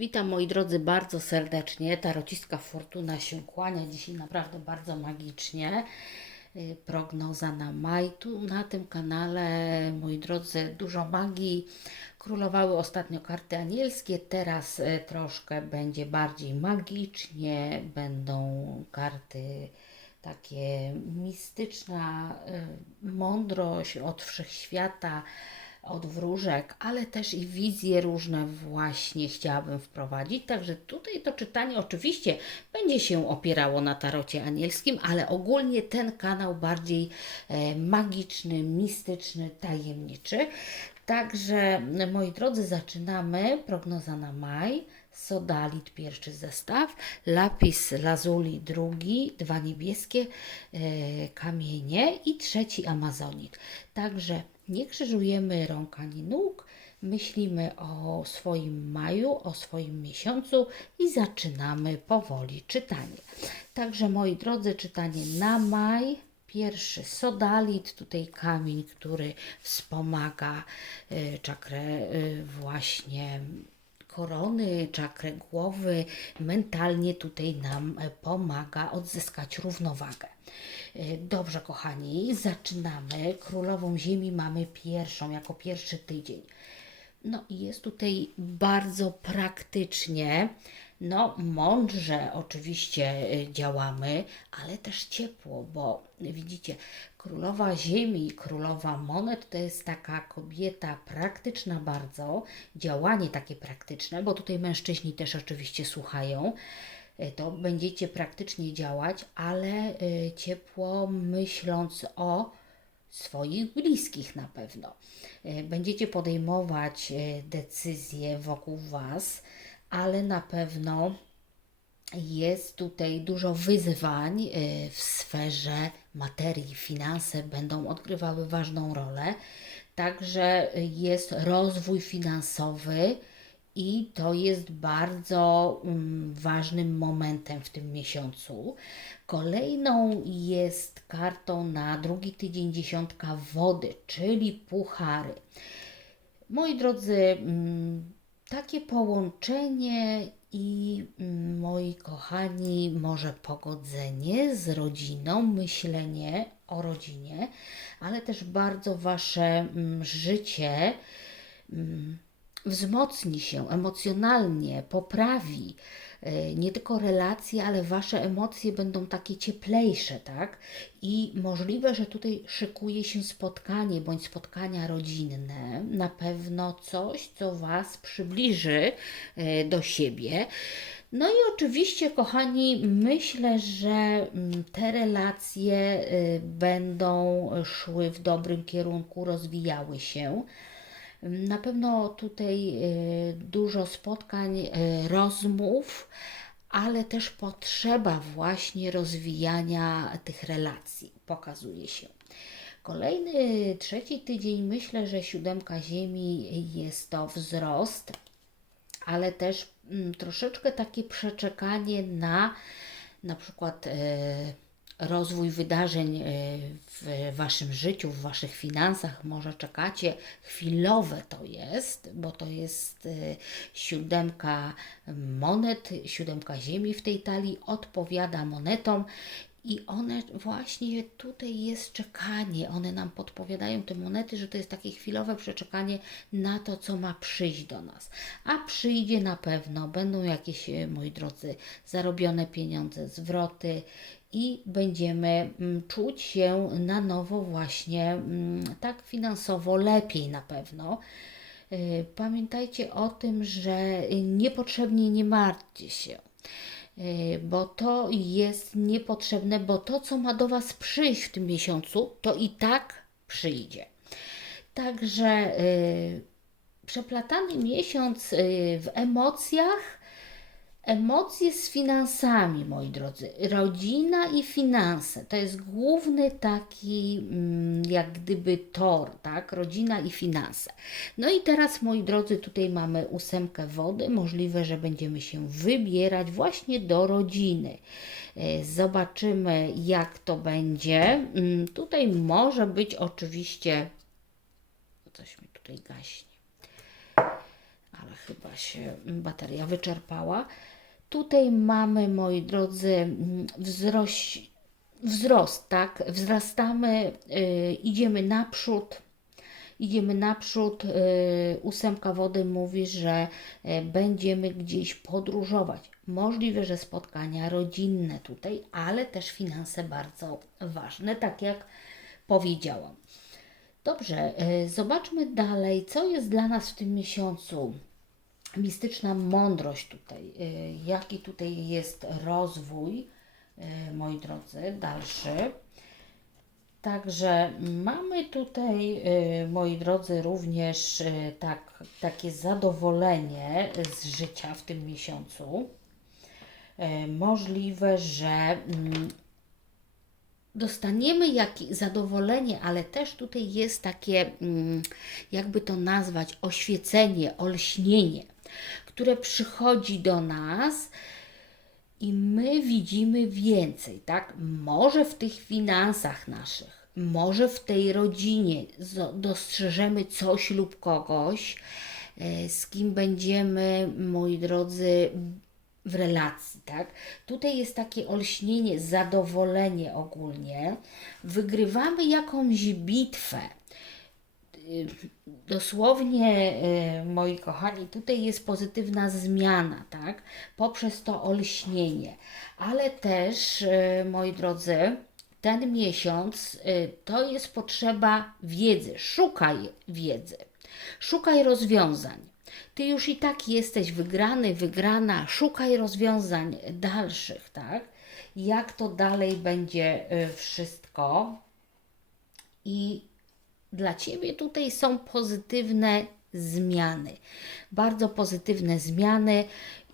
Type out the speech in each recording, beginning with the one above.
Witam moi drodzy bardzo serdecznie. Tarociska Fortuna się kłania dzisiaj naprawdę bardzo magicznie. Y, Prognoza na maj. Tu na tym kanale, moi drodzy, dużo magii. Królowały ostatnio karty anielskie, teraz y, troszkę będzie bardziej magicznie. Będą karty takie mistyczna y, mądrość od wszechświata, od wróżek, ale też i wizje różne właśnie chciałabym wprowadzić. Także tutaj to czytanie oczywiście będzie się opierało na tarocie anielskim, ale ogólnie ten kanał bardziej e, magiczny, mistyczny, tajemniczy. Także moi drodzy, zaczynamy. Prognoza na maj. Sodalit pierwszy zestaw, lapis lazuli drugi, dwa niebieskie e, kamienie i trzeci amazonit. Także nie krzyżujemy rąk ani nóg, myślimy o swoim maju, o swoim miesiącu i zaczynamy powoli czytanie. Także moi drodzy, czytanie na maj. Pierwszy sodalit, tutaj kamień, który wspomaga y, czakrę y, właśnie korony, czakrę głowy, mentalnie tutaj nam e, pomaga odzyskać równowagę. E, Dobrze, kochani, zaczynamy. Królową Ziemi mamy pierwszą, jako pierwszy tydzień. No i jest tutaj bardzo praktycznie. No, mądrze oczywiście y, działamy, ale też ciepło, bo widzicie, królowa ziemi, królowa monet to jest taka kobieta praktyczna bardzo, działanie takie praktyczne, bo tutaj mężczyźni też oczywiście słuchają. Y, To będziecie praktycznie działać, ale y, ciepło myśląc o swoich bliskich na pewno. E, Będziecie podejmować e, decyzje wokół Was, ale na pewno jest tutaj dużo wyzwań e, w sferze materii. Finanse będą odgrywały ważną rolę. Także jest rozwój finansowy i to jest bardzo mm, ważnym momentem w tym miesiącu. Kolejną jest kartą na drugi tydzień dziesiątka wody, czyli puchary. Moi drodzy, mm, takie połączenie i mm, moi kochani, może pogodzenie z rodziną, myślenie o rodzinie, ale też bardzo wasze mm, życie mm, wzmocni się emocjonalnie, poprawi e, nie tylko relacje, ale wasze emocje będą takie cieplejsze, tak? I możliwe, że tutaj szykuje się spotkanie bądź spotkania rodzinne, na pewno coś, co was przybliży e, do siebie. No i oczywiście, kochani, myślę, że mm, te relacje y, będą szły w dobrym kierunku, rozwijały się. Na pewno tutaj y, dużo spotkań, y, rozmów, ale też potrzeba właśnie rozwijania tych relacji pokazuje się. Kolejny, trzeci tydzień, myślę, że siódemka Ziemi jest to wzrost, ale też mm, troszeczkę takie przeczekanie na na przykład e, rozwój wydarzeń e, w Waszym życiu, w Waszych finansach. Może czekacie, chwilowe to jest, bo to jest e, siódemka monet, siódemka ziemi w tej talii, odpowiada monetom. I one właśnie tutaj jest czekanie, one nam podpowiadają te monety, że to jest takie chwilowe przeczekanie na to, co ma przyjść do nas. A przyjdzie na pewno, będą jakieś, e, moi drodzy, zarobione pieniądze, zwroty i będziemy mm, czuć się na nowo właśnie mm, tak finansowo lepiej na pewno. Y, Pamiętajcie o tym, że niepotrzebnie nie martwcie się y, bo to jest niepotrzebne, bo to, co ma do Was przyjść w tym miesiącu, to i tak przyjdzie. Także y, przeplatany miesiąc w emocjach, emocje z finansami, moi drodzy. Rodzina i finanse to jest główny taki, mm, jak gdyby tor, tak? Rodzina i finanse. No i teraz, moi drodzy, tutaj mamy ósemkę wody. Możliwe, że będziemy się wybierać właśnie do rodziny. E, Zobaczymy, jak to będzie. Mm, Tutaj może być oczywiście. Coś mi tutaj gaśnie ale chyba się bateria wyczerpała. Tutaj mamy, moi drodzy, mm, wzrost, tak? Wzrastamy, y, idziemy naprzód. Idziemy naprzód. y, Ósemka wody mówi, że y, będziemy gdzieś podróżować. Możliwe, że spotkania rodzinne tutaj, ale też finanse bardzo ważne, tak jak powiedziałam. Dobrze, y, zobaczmy dalej, co jest dla nas w tym miesiącu. Mistyczna mądrość tutaj, y, jaki tutaj jest rozwój, y, moi drodzy, dalszy. Także mamy tutaj, y, moi drodzy, również tak, takie zadowolenie z życia w tym miesiącu. Możliwe, że mm, dostaniemy jakieś zadowolenie, ale też tutaj jest takie, mm, jakby to nazwać, oświecenie, olśnienie, które przychodzi do nas i my widzimy więcej, tak? Może w tych finansach naszych, może w tej rodzinie dostrzeżemy coś lub kogoś, e, z kim będziemy, moi drodzy, w relacji, tak? Tutaj jest takie olśnienie, zadowolenie ogólnie. Wygrywamy jakąś bitwę. Dosłownie, y, moi kochani, tutaj jest pozytywna zmiana, tak? Poprzez to olśnienie. Ale też, y, moi drodzy, ten miesiąc y, to jest potrzeba wiedzy. Szukaj wiedzy. Szukaj rozwiązań. Ty już i tak jesteś wygrany, wygrana. Szukaj rozwiązań dalszych, tak? Jak to dalej będzie wszystko. I dla Ciebie tutaj są pozytywne zmiany. Bardzo pozytywne zmiany.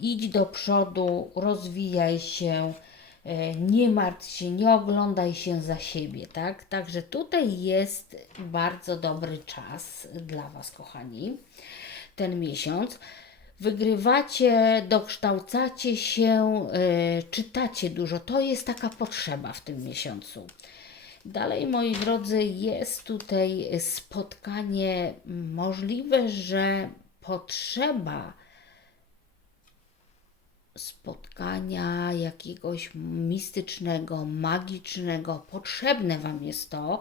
Idź do przodu, rozwijaj się, e, nie martw się, nie oglądaj się za siebie, tak? Także tutaj jest bardzo dobry czas dla Was, kochani, ten miesiąc. Wygrywacie, dokształcacie się, e, czytacie dużo. To jest taka potrzeba w tym miesiącu. Dalej, moi drodzy, jest tutaj spotkanie. Możliwe, że potrzeba spotkania jakiegoś mistycznego, magicznego, potrzebne Wam jest to,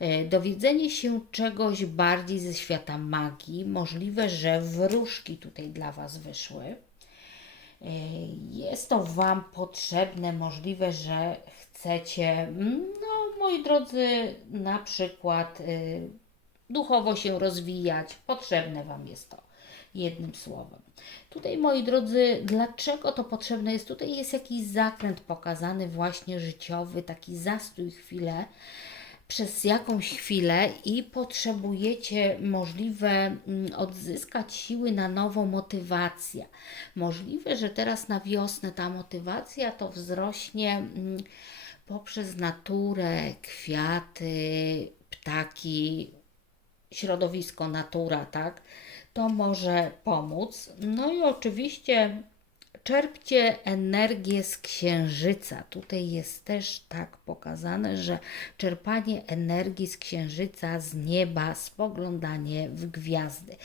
e, dowiedzenie się czegoś bardziej ze świata magii. Możliwe, że wróżki tutaj dla Was wyszły. E, Jest to Wam potrzebne, możliwe, że chcecie, no moi drodzy, na przykład y, duchowo się rozwijać. Potrzebne Wam jest to, jednym słowem. Tutaj, moi drodzy, dlaczego to potrzebne jest? Tutaj jest jakiś zakręt pokazany, właśnie życiowy, taki zastój chwilę przez jakąś chwilę i potrzebujecie możliwe mm, odzyskać siły na nową motywację. Możliwe, że teraz na wiosnę ta motywacja to wzrośnie mm, poprzez naturę, kwiaty, ptaki, środowisko, natura, tak? To może pomóc. No i oczywiście czerpcie energię z księżyca. Tutaj jest też tak pokazane, że czerpanie energii z księżyca, z nieba, spoglądanie w gwiazdy.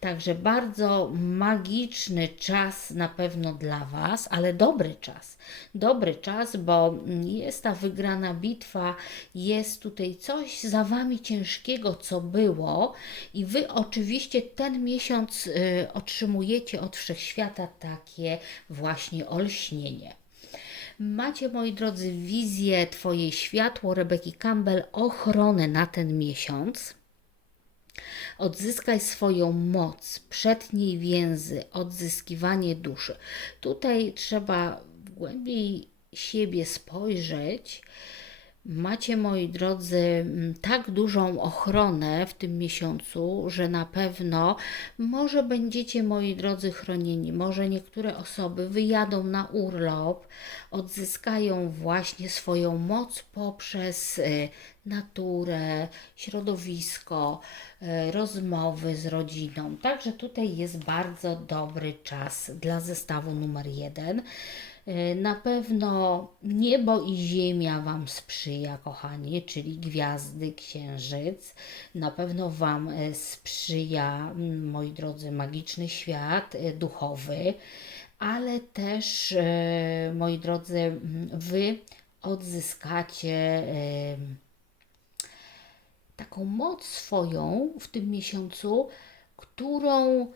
Także bardzo magiczny czas na pewno dla Was, ale dobry czas. Dobry czas, bo jest ta wygrana bitwa, jest tutaj coś za Wami ciężkiego, co było, i Wy oczywiście ten miesiąc y, otrzymujecie od wszechświata takie właśnie olśnienie. Macie, moi drodzy, wizję Twoje światło, Rebeki Campbell, ochronę na ten miesiąc. Odzyskaj swoją moc, przetnij więzy, odzyskiwanie duszy. Tutaj trzeba głębiej siebie spojrzeć. Macie, moi drodzy, m, tak dużą ochronę w tym miesiącu, że na pewno może będziecie, moi drodzy, chronieni. Może niektóre osoby wyjadą na urlop, odzyskają właśnie swoją moc poprzez y, naturę, środowisko, e, rozmowy z rodziną. Także tutaj jest bardzo dobry czas dla zestawu numer jeden. E, Na pewno niebo i ziemia Wam sprzyja, kochani, czyli gwiazdy, księżyc. Na pewno Wam e, sprzyja, moi drodzy, magiczny świat e, duchowy, ale też, moi drodzy, Wy odzyskacie. taką moc swoją w tym miesiącu, którą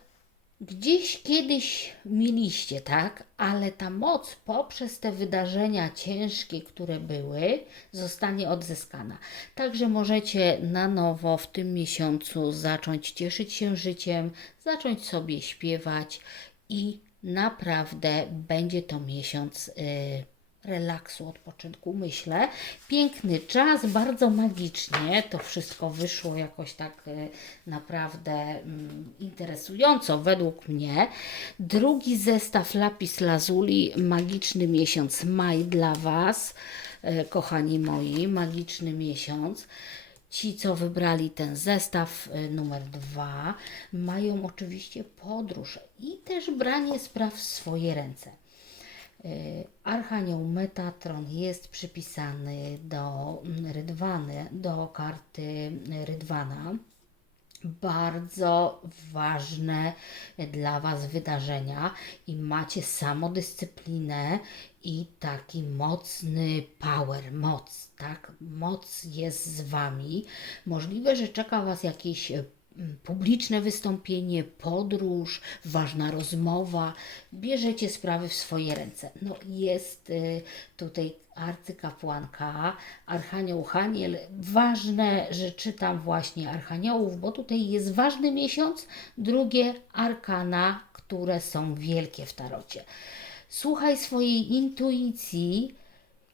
gdzieś kiedyś mieliście, tak? Ale ta moc poprzez te wydarzenia ciężkie, które były, zostanie odzyskana. Także możecie na nowo w tym miesiącu zacząć cieszyć się życiem, zacząć sobie śpiewać i naprawdę będzie to miesiąc. Yy, relaksu, odpoczynku, myślę. Piękny czas, bardzo magicznie. To wszystko wyszło jakoś tak e, naprawdę mm, interesująco według mnie. Drugi zestaw Lapis Lazuli, magiczny miesiąc maj dla Was, e, kochani moi, magiczny miesiąc. Ci, co wybrali ten zestaw y, numer dwa, mają oczywiście podróż i też branie spraw w swoje ręce. Y, Archanioł Metatron jest przypisany do mm, Rydwany, do karty Rydwana. Bardzo ważne dla Was wydarzenia i macie samodyscyplinę i taki mocny power, moc, tak? Moc jest z Wami. Możliwe, że czeka Was jakieś e, m, publiczne wystąpienie, podróż, ważna rozmowa. Bierzecie sprawy w swoje ręce. No jest y, tutaj arcykapłanka, Archanioł Haniel. Ważne, że czytam właśnie Archaniołów, bo tutaj jest ważny miesiąc. Drugie arkana, które są wielkie w tarocie. Słuchaj swojej intuicji,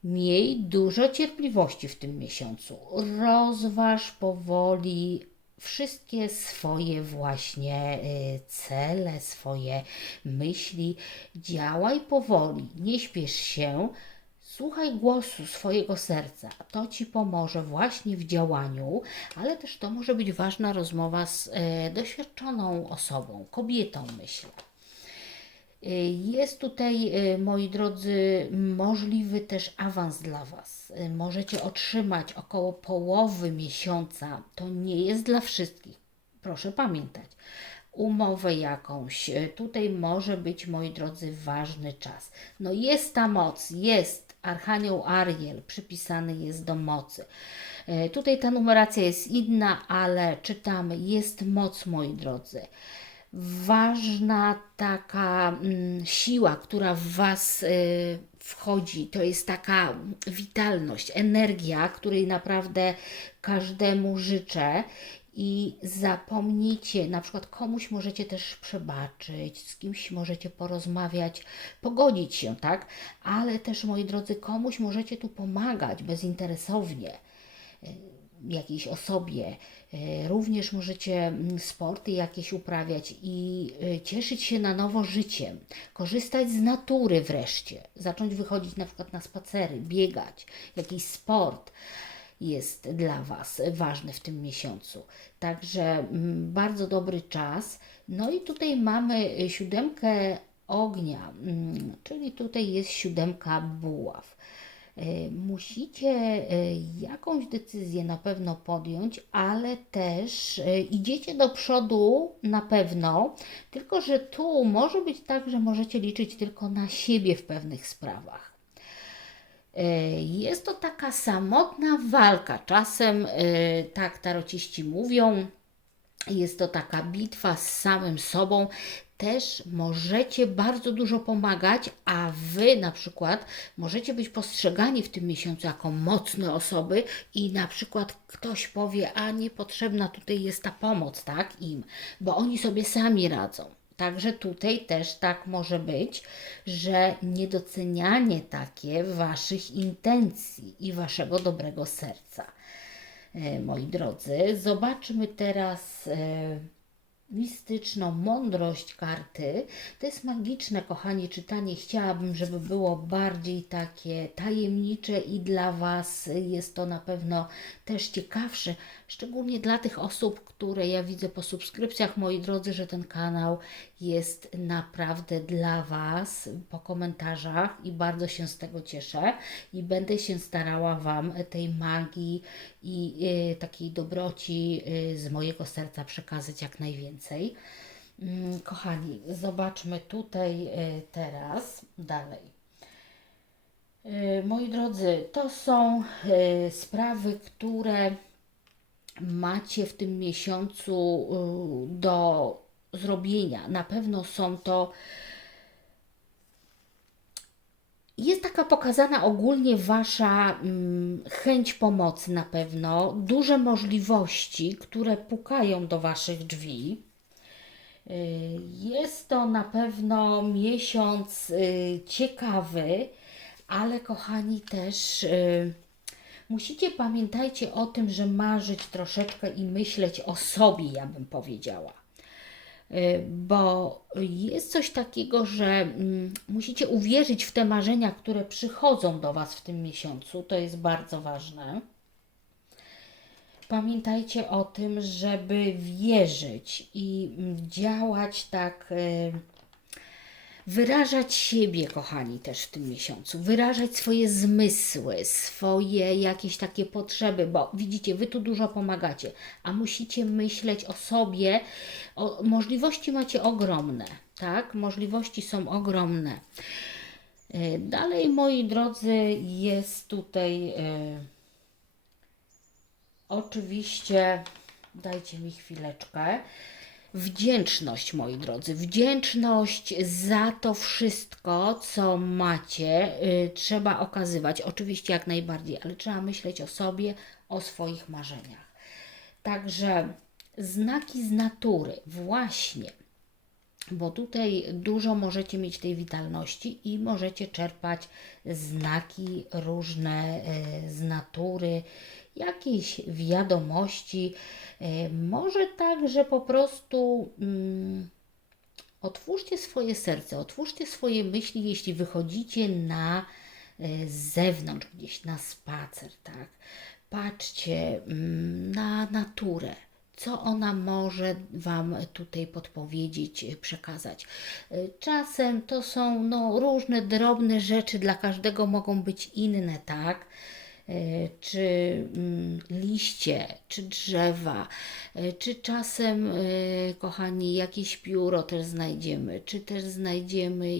Miej dużo cierpliwości w tym miesiącu. Rozważ powoli wszystkie swoje właśnie y, cele, swoje myśli. Działaj powoli, nie śpiesz się. Słuchaj głosu swojego serca. To ci pomoże właśnie w działaniu, ale też to może być ważna rozmowa z y, doświadczoną osobą, kobietą, myślę. Y, Jest tutaj, y, moi drodzy, możliwy też awans dla Was. Y, Możecie otrzymać około połowy miesiąca. To nie jest dla wszystkich. Proszę pamiętać. Umowę jakąś. Tutaj może być, moi drodzy, ważny czas. No jest ta moc, jest. Archanioł Ariel przypisany jest do mocy. Tutaj ta numeracja jest inna, ale czytamy, jest moc, moi drodzy ważna taka mm, siła, która w Was y, wchodzi. To jest taka witalność, energia, której naprawdę każdemu życzę. I zapomnijcie, na przykład komuś możecie też przebaczyć, z kimś możecie porozmawiać, pogodzić się, tak? Ale też, moi drodzy, komuś możecie tu pomagać bezinteresownie jakiejś osobie. E, Również możecie mm, sporty jakieś uprawiać i e, cieszyć się na nowo życiem, korzystać z natury wreszcie, zacząć wychodzić na przykład na spacery, biegać, jakiś sport jest dla Was ważny w tym miesiącu. Także mm, bardzo dobry czas. No i tutaj mamy e, siódemkę ognia, mm, czyli tutaj jest siódemka buław. E, Musicie e, jakąś decyzję na pewno podjąć, ale też e, idziecie do przodu na pewno, tylko że tu może być tak, że możecie liczyć tylko na siebie w pewnych sprawach. Jest to taka samotna walka. Czasem, tak tarociści mówią, jest to taka bitwa z samym sobą. Też możecie bardzo dużo pomagać, a wy na przykład możecie być postrzegani w tym miesiącu jako mocne osoby i na przykład ktoś powie, a niepotrzebna tutaj jest ta pomoc, tak, im, bo oni sobie sami radzą. Także tutaj też tak może być, że niedocenianie takie waszych intencji i waszego dobrego serca. E, moi drodzy. Zobaczmy teraz e, mistyczną mądrość karty. To jest magiczne, kochani, czytanie. Chciałabym, żeby było bardziej takie tajemnicze i dla Was jest to na pewno też ciekawsze, szczególnie dla tych osób, które ja widzę po subskrypcjach, moi drodzy, że ten kanał jest naprawdę dla Was po komentarzach i bardzo się z tego cieszę i będę się starała Wam tej magii i y, takiej dobroci y, z mojego serca przekazać jak najwięcej. Mm, Kochani, zobaczmy tutaj y, teraz dalej. Y, Moi drodzy, to są y, sprawy, które macie w tym miesiącu y, do zrobienia. Na pewno są to. Jest taka pokazana ogólnie Wasza mm, chęć pomocy, na pewno, duże możliwości, które pukają do Waszych drzwi. Y, Jest to na pewno miesiąc y, ciekawy, ale kochani też musicie pamiętajcie o tym, że marzyć troszeczkę i myśleć o sobie, ja bym powiedziała. Y, Bo jest coś takiego, że mm, musicie uwierzyć w te marzenia, które przychodzą do Was w tym miesiącu. To jest bardzo ważne. Pamiętajcie o tym, żeby wierzyć i działać tak, y, wyrażać siebie, kochani, też w tym miesiącu, wyrażać swoje zmysły, swoje jakieś takie potrzeby, bo widzicie, wy tu dużo pomagacie, a musicie myśleć o sobie. O, możliwości macie ogromne, tak? Możliwości są ogromne. Y, Dalej, moi drodzy, jest tutaj. y, Oczywiście, dajcie mi chwileczkę. Wdzięczność, moi drodzy, wdzięczność za to wszystko, co macie, y, trzeba okazywać. Oczywiście jak najbardziej, ale trzeba myśleć o sobie, o swoich marzeniach. Także znaki z natury, właśnie bo tutaj dużo możecie mieć tej witalności i możecie czerpać znaki różne e, z natury, jakieś wiadomości. E, Może tak, że po prostu mm, otwórzcie swoje serce, otwórzcie swoje myśli, jeśli wychodzicie na e, zewnątrz, gdzieś na spacer, tak? Patrzcie mm, na naturę co ona może Wam tutaj podpowiedzieć, e, przekazać. Czasem to są no, różne drobne rzeczy, dla każdego mogą być inne, tak? E, Czy mm, liście, czy drzewa, e, czy czasem, e, kochani, jakieś pióro też znajdziemy, czy też znajdziemy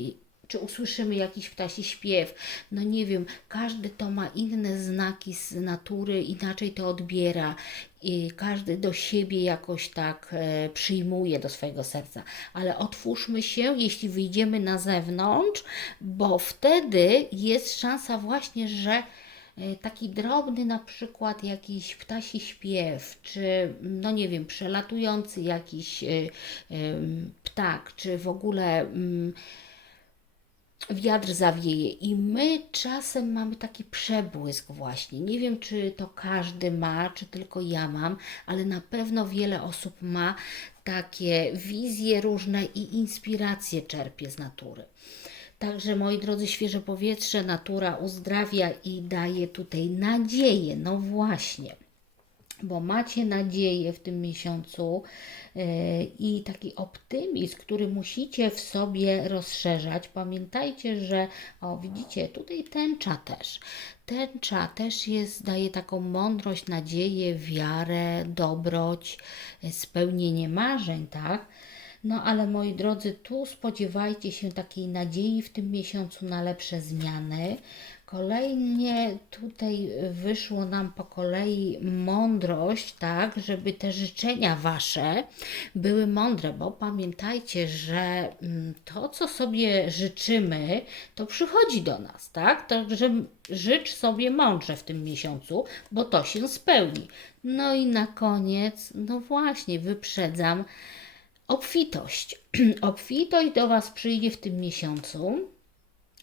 czy usłyszymy jakiś ptasi śpiew. No nie wiem, każdy to ma inne znaki z natury, inaczej to odbiera i każdy do siebie jakoś tak e, przyjmuje do swojego serca. Ale otwórzmy się, jeśli wyjdziemy na zewnątrz, bo wtedy jest szansa właśnie, że taki drobny na przykład jakiś ptasi śpiew, czy no nie wiem, przelatujący jakiś e, em, ptak, czy w ogóle mm, wiatr zawieje i my czasem mamy taki przebłysk właśnie. Nie wiem, czy to każdy ma, czy tylko ja mam, ale na pewno wiele osób ma takie wizje różne i inspiracje czerpie z natury. Także moi drodzy, świeże powietrze, natura uzdrawia i daje tutaj nadzieję. No właśnie bo macie nadzieję w tym miesiącu yy, i taki optymizm, który musicie w sobie rozszerzać. Pamiętajcie, że o widzicie, tutaj tęcza też. Tęcza też jest, daje taką mądrość, nadzieję, wiarę, dobroć, spełnienie marzeń, tak? No ale moi drodzy, tu spodziewajcie się takiej nadziei w tym miesiącu na lepsze zmiany. Kolejnie tutaj wyszło nam po kolei mądrość, tak, żeby te życzenia wasze były mądre, bo pamiętajcie, że mm, to, co sobie życzymy, to przychodzi do nas, tak? Także życz sobie mądrze w tym miesiącu, bo to się spełni. No i na koniec, no właśnie, wyprzedzam, obfitość. obfitość do Was przyjdzie w tym miesiącu.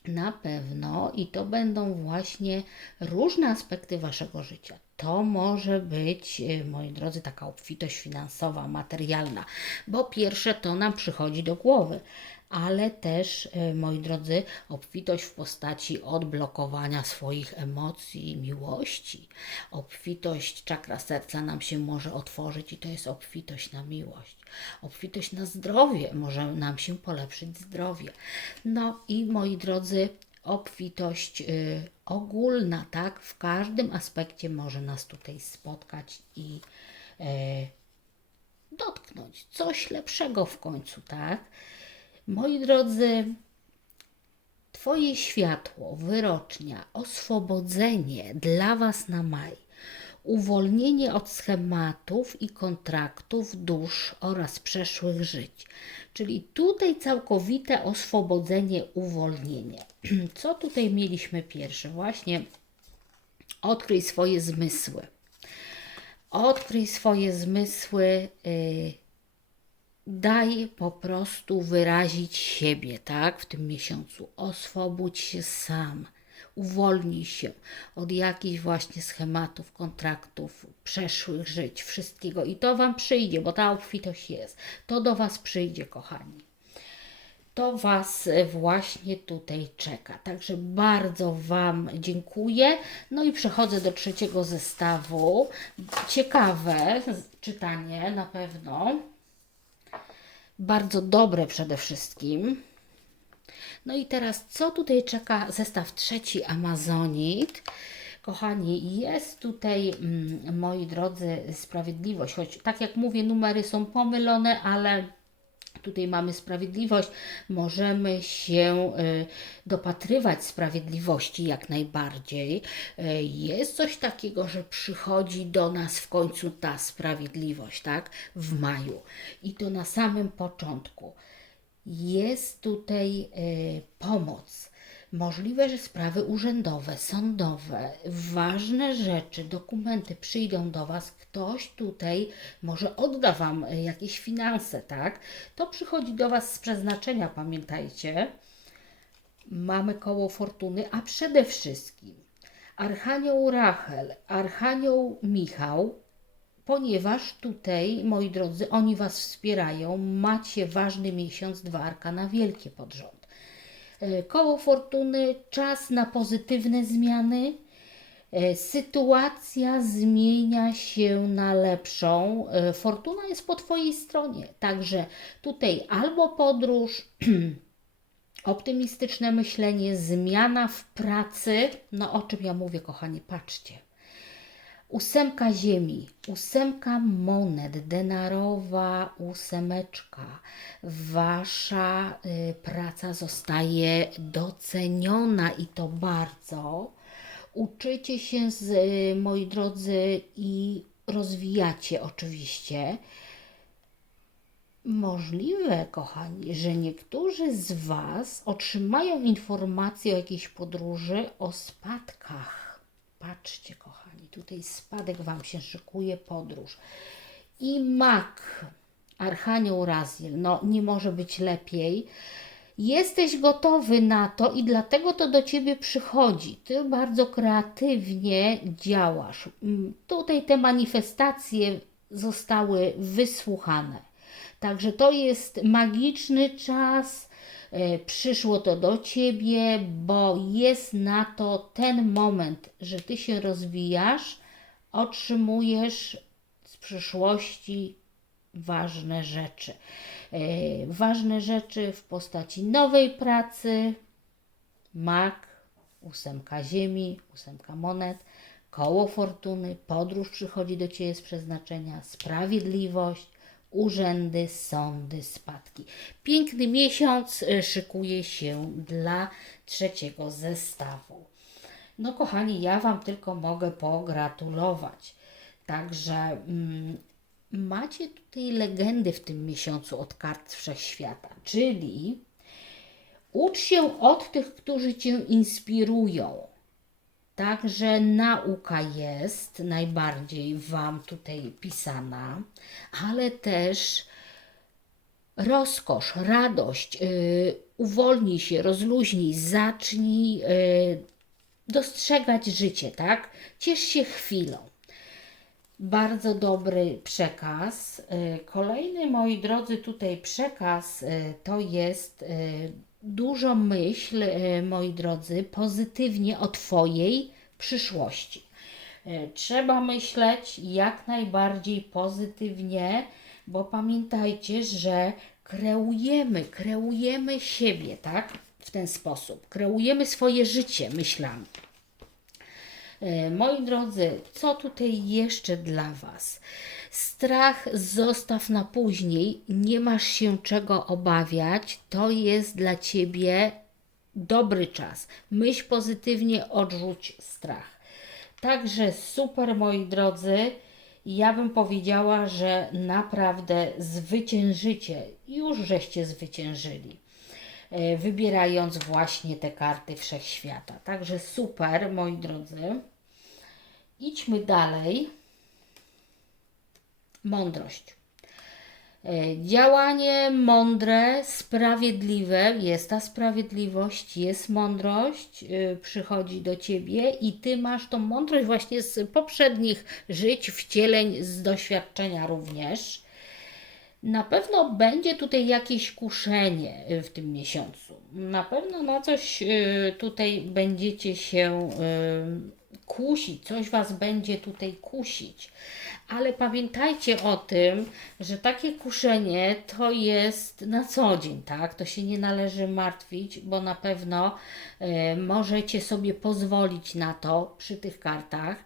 na pewno i to będą właśnie różne aspekty waszego życia. To może być, y, moi drodzy, taka obfitość finansowa, materialna, bo pierwsze to nam przychodzi do głowy, ale też, y, moi drodzy, obfitość w postaci odblokowania swoich emocji, miłości. Obfitość czakra serca nam się może otworzyć i to jest obfitość na miłość. Obfitość na zdrowie, może nam się polepszyć zdrowie. No i moi drodzy, obfitość y, ogólna, tak? W każdym aspekcie może nas tutaj spotkać i y, dotknąć. Coś lepszego w końcu, tak? Moi drodzy, Twoje światło, wyrocznia, oswobodzenie dla Was na maj, uwolnienie od schematów i kontraktów dusz oraz przeszłych żyć. Czyli tutaj całkowite oswobodzenie, uwolnienie. Co tutaj mieliśmy pierwsze? Właśnie odkryj swoje zmysły. Odkryj swoje zmysły. Yy, daj po prostu wyrazić siebie, tak, w tym miesiącu. Oswobódź się sam, uwolnij się od jakichś właśnie schematów, kontraktów, przeszłych żyć, wszystkiego. I to Wam przyjdzie, bo ta obfitość jest. To do Was przyjdzie, kochani. To Was właśnie tutaj czeka. Także bardzo Wam dziękuję. No i przechodzę do trzeciego zestawu. Ciekawe czytanie na pewno bardzo dobre przede wszystkim. No i teraz, co tutaj czeka zestaw trzeci Amazonit? Kochani, jest tutaj, mm, moi drodzy, sprawiedliwość, choć tak jak mówię, numery są pomylone, ale tutaj mamy sprawiedliwość, możemy się y, dopatrywać sprawiedliwości jak najbardziej. Y, jest coś takiego, że przychodzi do nas w końcu ta sprawiedliwość, tak? W maju. I to na samym początku. Jest tutaj y, pomoc Możliwe, że sprawy urzędowe, sądowe, ważne rzeczy, dokumenty przyjdą do Was, ktoś tutaj może odda Wam e, jakieś finanse, tak? To przychodzi do Was z przeznaczenia, pamiętajcie. Mamy koło fortuny, a przede wszystkim Archanioł Rachel, Archanioł Michał, ponieważ tutaj, moi drodzy, oni Was wspierają, macie ważny miesiąc, dwa arkana wielkie pod rząd. E, koło fortuny, czas na pozytywne zmiany. E, sytuacja zmienia się na lepszą. E, fortuna jest po Twojej stronie. Także tutaj albo podróż, optymistyczne myślenie, zmiana w pracy. No o czym ja mówię, kochani, patrzcie. Ósemka ziemi, ósemka monet, denarowa ósemeczka. Wasza y, praca zostaje doceniona i to bardzo. Uczycie się, z, y, moi drodzy, i rozwijacie oczywiście. Możliwe, kochani, że niektórzy z Was otrzymają informacje o jakiejś podróży, o spadkach. Patrzcie, kochani Tutaj spadek Wam się szykuje, podróż. I mak, Archanioł Raziel, no nie może być lepiej. Jesteś gotowy na to i dlatego to do Ciebie przychodzi. Ty bardzo kreatywnie działasz. Mm, tutaj te manifestacje zostały wysłuchane. Także to jest magiczny czas przyszło to do ciebie, bo jest na to ten moment, że ty się rozwijasz, otrzymujesz z przyszłości ważne rzeczy. E, ważne rzeczy w postaci nowej pracy, mak, ósemka ziemi, ósemka monet, koło fortuny, podróż przychodzi do Ciebie z przeznaczenia, sprawiedliwość, urzędy, sądy, spadki. Piękny miesiąc y, szykuje się dla trzeciego zestawu. No, kochani, ja Wam tylko mogę pogratulować. Także mm, macie tutaj legendy w tym miesiącu od kart wszechświata, czyli ucz się od tych, którzy Cię inspirują Także nauka jest najbardziej Wam tutaj pisana, ale też rozkosz, radość, yy, uwolnij się, rozluźnij, zacznij y, dostrzegać życie, tak? Ciesz się chwilą. Bardzo dobry przekaz. Y, Kolejny, moi drodzy, tutaj przekaz y, to jest y, dużo myśl, y, moi drodzy, pozytywnie o Twojej przyszłości. Y, Trzeba myśleć jak najbardziej pozytywnie, bo pamiętajcie, że kreujemy, kreujemy siebie, tak? W ten sposób. Kreujemy swoje życie myślami. E, Moi drodzy, co tutaj jeszcze dla Was? Strach zostaw na później, nie masz się czego obawiać, to jest dla Ciebie dobry czas. Myśl pozytywnie, odrzuć strach. Także super, moi drodzy. Ja bym powiedziała, że naprawdę zwyciężycie. Już żeście zwyciężyli wybierając właśnie te karty wszechświata. Także super, moi drodzy. Idźmy dalej. Mądrość. E, Działanie mądre, sprawiedliwe, jest ta sprawiedliwość, jest mądrość, y, przychodzi do ciebie i ty masz tą mądrość właśnie z poprzednich żyć, wcieleń, z doświadczenia również. Na pewno będzie tutaj jakieś kuszenie y, w tym miesiącu. Na pewno na coś y, tutaj będziecie się y, kusić, coś Was będzie tutaj kusić. Ale pamiętajcie o tym, że takie kuszenie to jest na co dzień, tak? To się nie należy martwić, bo na pewno możecie sobie pozwolić na to przy tych kartach,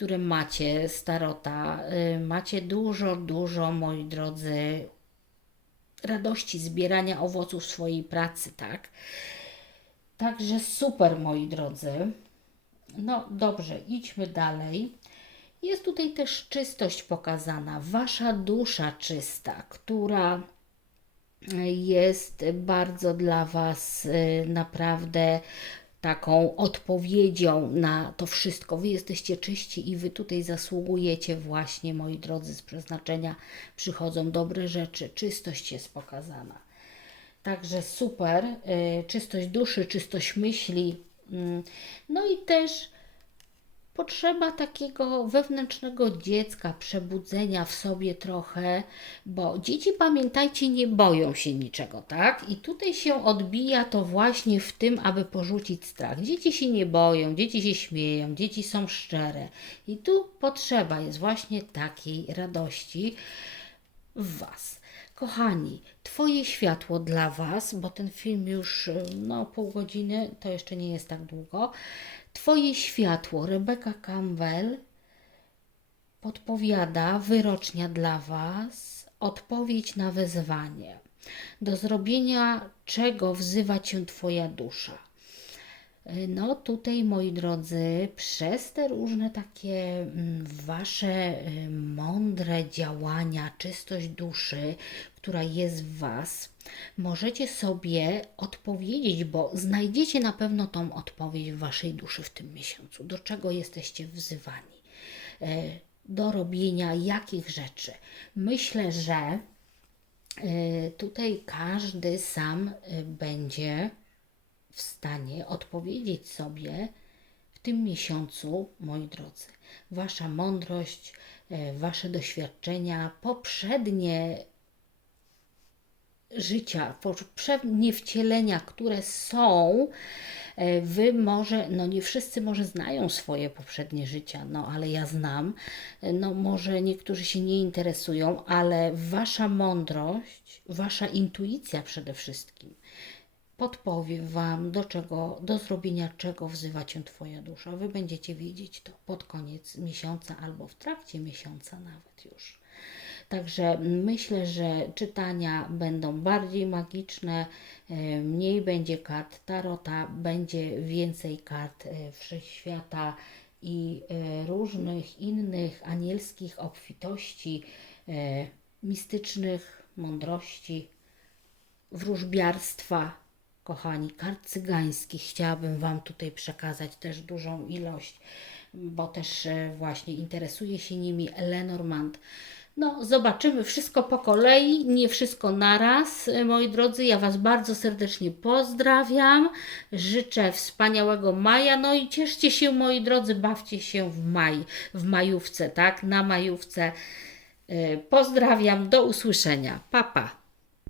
które macie z tarota. Y, macie dużo, dużo, moi drodzy, radości zbierania owoców swojej pracy, tak? Także super, moi drodzy. No dobrze, idźmy dalej. Jest tutaj też czystość pokazana, wasza dusza czysta, która jest bardzo dla Was y, naprawdę taką odpowiedzią na to wszystko. Wy jesteście czyści i Wy tutaj zasługujecie właśnie, moi drodzy, z przeznaczenia przychodzą dobre rzeczy, czystość jest pokazana. Także super, y, czystość duszy, czystość myśli. mm. No i też potrzeba takiego wewnętrznego dziecka, przebudzenia w sobie trochę, bo dzieci, pamiętajcie, nie boją się niczego, tak? I tutaj się odbija to właśnie w tym, aby porzucić strach. Dzieci się nie boją, dzieci się śmieją, dzieci są szczere. I tu potrzeba jest właśnie takiej radości w Was. Kochani, Twoje światło dla Was, bo ten film już no, pół godziny, to jeszcze nie jest tak długo. Twoje światło, Rebecca Campbell podpowiada wyrocznia dla Was, odpowiedź na wezwanie, do zrobienia czego wzywa Cię Twoja dusza. No tutaj, moi drodzy, przez te różne takie mm, wasze y, mądre działania, czystość duszy, która jest w was, możecie sobie odpowiedzieć, bo znajdziecie na pewno tą odpowiedź w waszej duszy w tym miesiącu. Do czego jesteście wzywani? Y, Do robienia jakich rzeczy? Myślę, że y, tutaj każdy sam y, będzie w stanie odpowiedzieć sobie w tym miesiącu, moi drodzy. Wasza mądrość, e, wasze doświadczenia, poprzednie życia, poprzednie wcielenia, które są, e, Wy może, no nie wszyscy może znają swoje poprzednie życia, no ale ja znam, E, no może niektórzy się nie interesują, ale Wasza mądrość, Wasza intuicja przede wszystkim podpowie Wam, do czego, do zrobienia czego wzywa Cię Twoja dusza. Wy będziecie wiedzieć to pod koniec miesiąca albo w trakcie miesiąca nawet już. Także myślę, że czytania będą bardziej magiczne, e, mniej będzie kart tarota, będzie więcej kart e, wszechświata i e, różnych innych anielskich obfitości, mistycznych mądrości, wróżbiarstwa, kochani, kart cygańskich. Chciałabym Wam tutaj przekazać też dużą ilość, bo też właśnie interesuje się nimi Lenormand. No, zobaczymy wszystko po kolei, nie wszystko naraz. Moi drodzy, ja Was bardzo serdecznie pozdrawiam. Życzę wspaniałego maja. No i cieszcie się, moi drodzy, bawcie się w maj, w majówce, tak? Na majówce. Y, Pozdrawiam, do usłyszenia. Pa, pa.